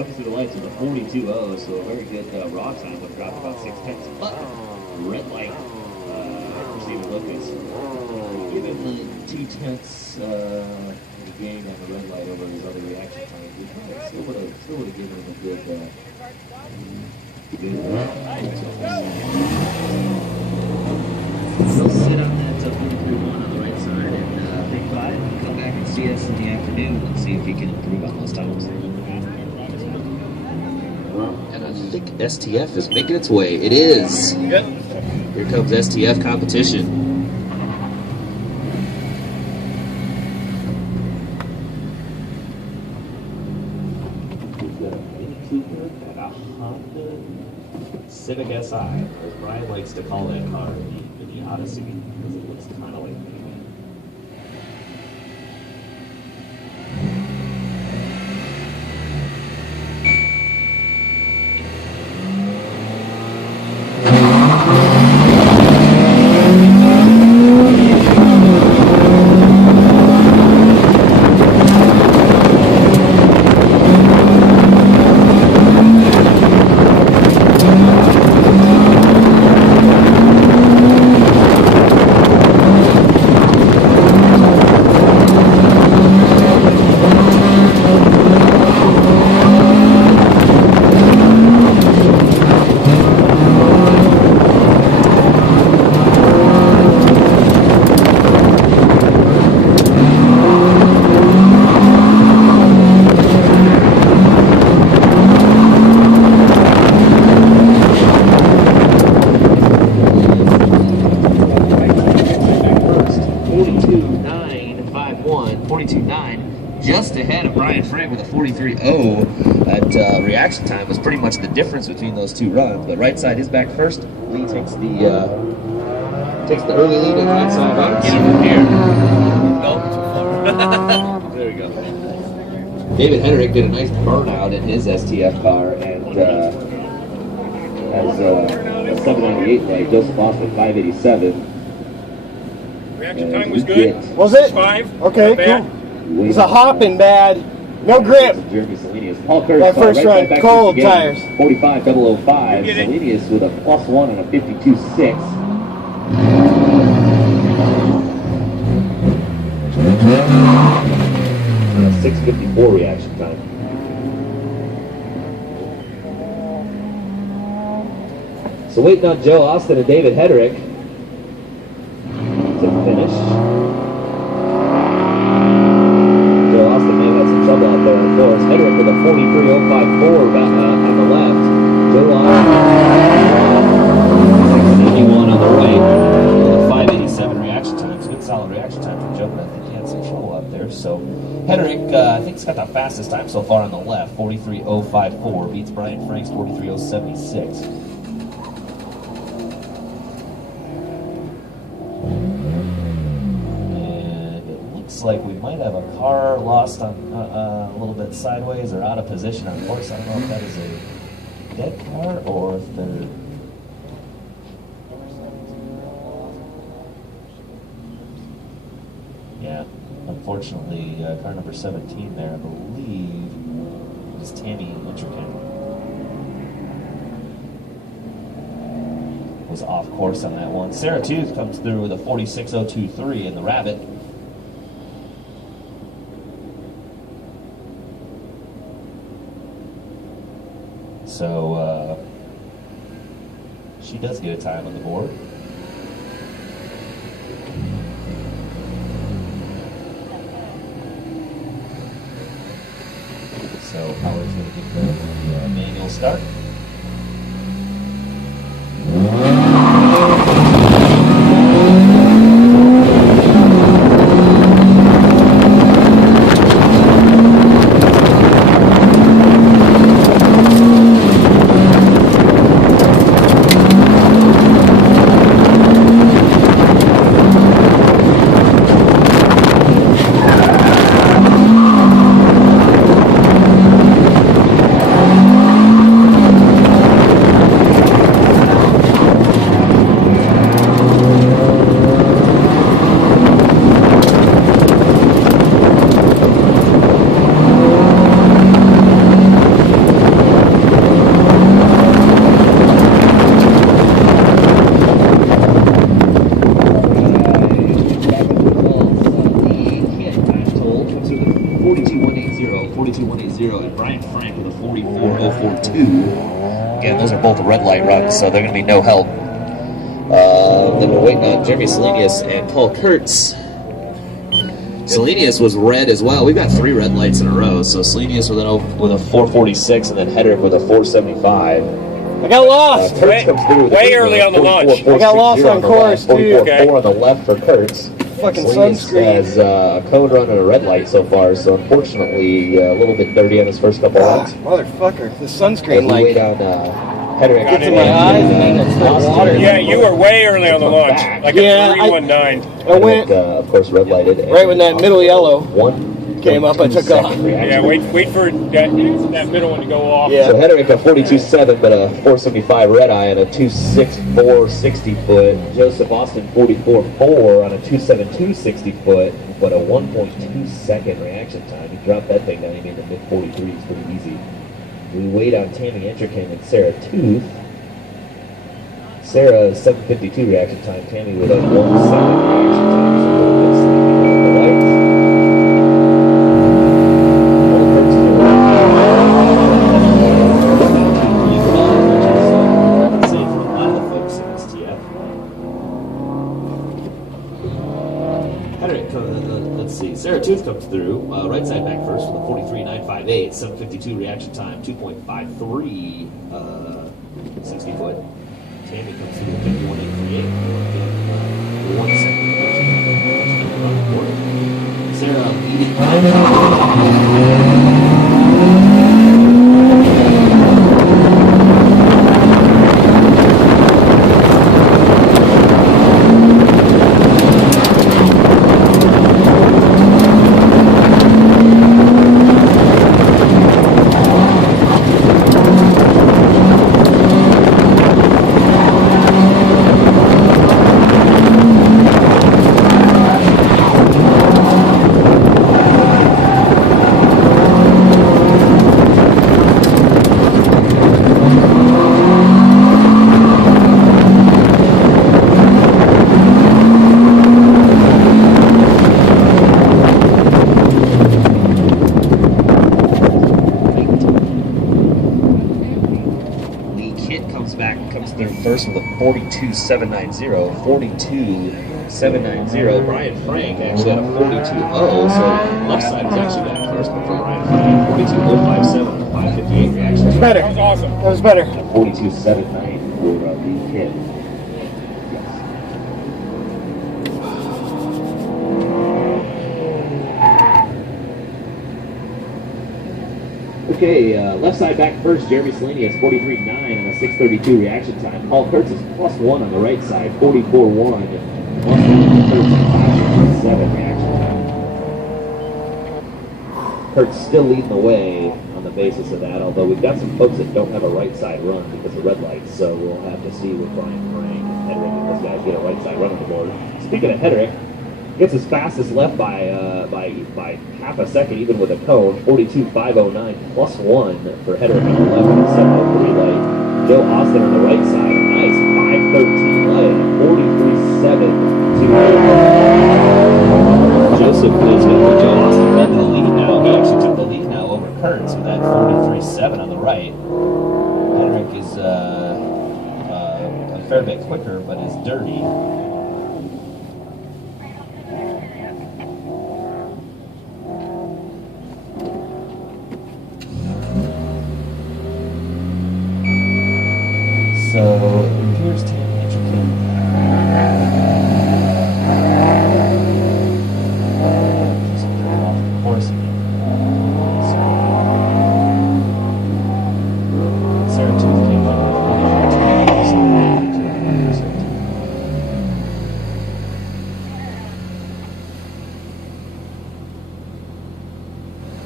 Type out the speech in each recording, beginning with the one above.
Up through the lights with a 42.0, so a very good raw time, but dropped about 6/10. But red light for Stephen Lucas. Given the 2/10 gain on the red light over his other reaction time, we still would have given him a good. So sit on that 43.1 on the right side and think about it. Come back and see us in the afternoon and see if you can improve on those times. And I think STF is making its way. It is. Yep. Here comes STF competition. And a Honda Civic SI, as Brian likes to call that car, the Odyssey, because it looks kind of like me. Just ahead of Brian Frank with a 43.0. That reaction time was pretty much the difference between those two runs. But right side is back first. Lee takes the early lead in right side runs. Get him here. Nope, too far. There we go. David Henrik did a nice burnout in his STF car and has a 798 light. Joseph lost at 587. Reaction time was good. Was it? 5. Okay, cool. It was a hopping bad. No grip. Jeremy Selenius. Paul Kurtz, That first run, cold tires. 45.005. Selenius with a +1 and a 52.6. And a 6:54 reaction time. So waiting on Joe Austin and David Hedrick to finish. Joe Austin may have had some trouble out there on the course. Hedrick with a 43.054 on the left. Joe Austin 681 on the right with a 587 reaction time. It's a good solid reaction time from Joe, but I think he had some trouble out there. So Hedrick, I think, has got the fastest time so far on the left, 43.054, beats Brian Frank's 43.076. Like we might have a car lost on a little bit sideways or out of position on course. I don't know if that is a dead car or if they're... Yeah, unfortunately, car number 17 there, I believe, is Tammy Intrican. Was off course on that one. Sarah Tooth comes through with a 46.023 in the Rabbit. So she does get a time on the board. So Howard's going to give the manual start. Again, those are both red light runs, so they're going to be no help. Then we're waiting on Jeremy Selenius and Paul Kurtz. Selenius was red as well. We've got 3 red lights in a row. So Selenius with a 446 and then Hedrick with a 475. I got lost. Kurtz comes through with way early on the launch. I got lost on course, too. 44.4 on the left for Kurtz. Fucking Selenius sunscreen. has a code run and a red light so far, so unfortunately a little bit dirty on his first couple laps. Motherfucker, the As sunscreen we like wait on Hedrick. gets in my eyes and then it's like water. Yeah, you were way early on the launch. Like Yeah, a 319. I went of course, red lighted. right when that middle yellow One came up, I took off. Yeah, wait for that middle one to go off. Yeah. So Hedrick a 42.7, but a 475 red eye on a 2.64 60 foot. Joseph Austin 44.4 on a 2.72 60 foot, but a 1.2 second reaction time. He dropped that thing down. He made the mid 43s pretty easy. We wait on Tammy Enterkin and Sarah Tooth. Sarah 7.52 reaction time. Tammy with a 1 second reaction time. So a little bit sleepy on the lights. Let's see. Sarah Tooth comes through. Right side back first with a 43.958, 7.52 reaction time, 2.53 60 foot. Tammy comes through with 51.838. 1 second. Sarah leading first with a 42.790, 42.790. Brian Frank actually had a 42.0, so left side was actually back first, but for Brian Frank, 42.057, 5.58 reaction. That was better. That was awesome. That was better. 42.79 for the kid. Okay, left side back first, Jeremy Selenius, 43.9 and a 6.32 reaction time. Paul Kurtz is +1 on the right side, 44.1, 1.7 reaction time. Kurtz still leading the way on the basis of that, although we've got some folks that don't have a right side run because of red lights, so we'll have to see with Brian Frank and Hedrick if those guys get a right side run on the board. Speaking of Hedrick, gets his fastest left by half a second, even with a cone. 42.509 +1 for Hedrick on the left with a 7.03 light. Joe Austin on the right side, a nice 5.13 light and a 43.7 Joseph is going to put Joe Austin in the lead now. He actually took the lead now over Kurtz with that 43.7 on the right. Hedrick is a fair bit quicker, but is dirty. So it appears Tammy Enterkin. Just put it off the course again. Sarah Tooth came up with 44.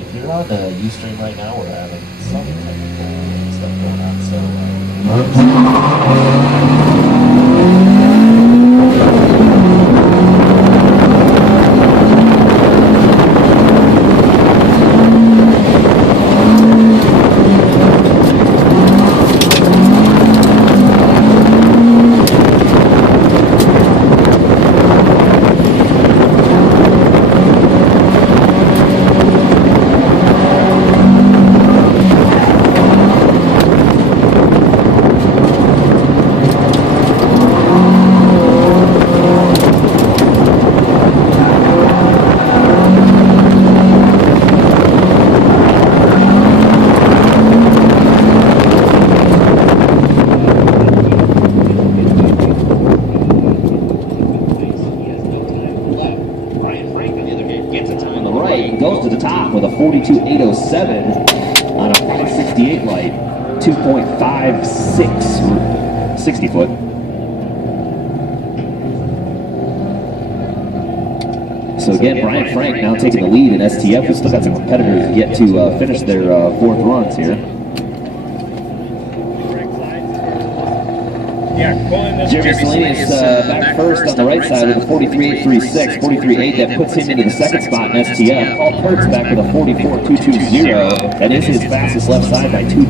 If you're on the Ustream right now, we're having some technical stuff going on, so with a 42.807 on a 568 light, 2.56, 60 foot. So again, Brian Frank now taking the lead in STF. We've still got some competitors to get to finish their fourth runs here. Jeremy Salinas back first on the right side with a 43.836, 43.8 that puts him into the second spot in STF. Paul Kurtz back with a 44.220. That is his fastest left side by 2.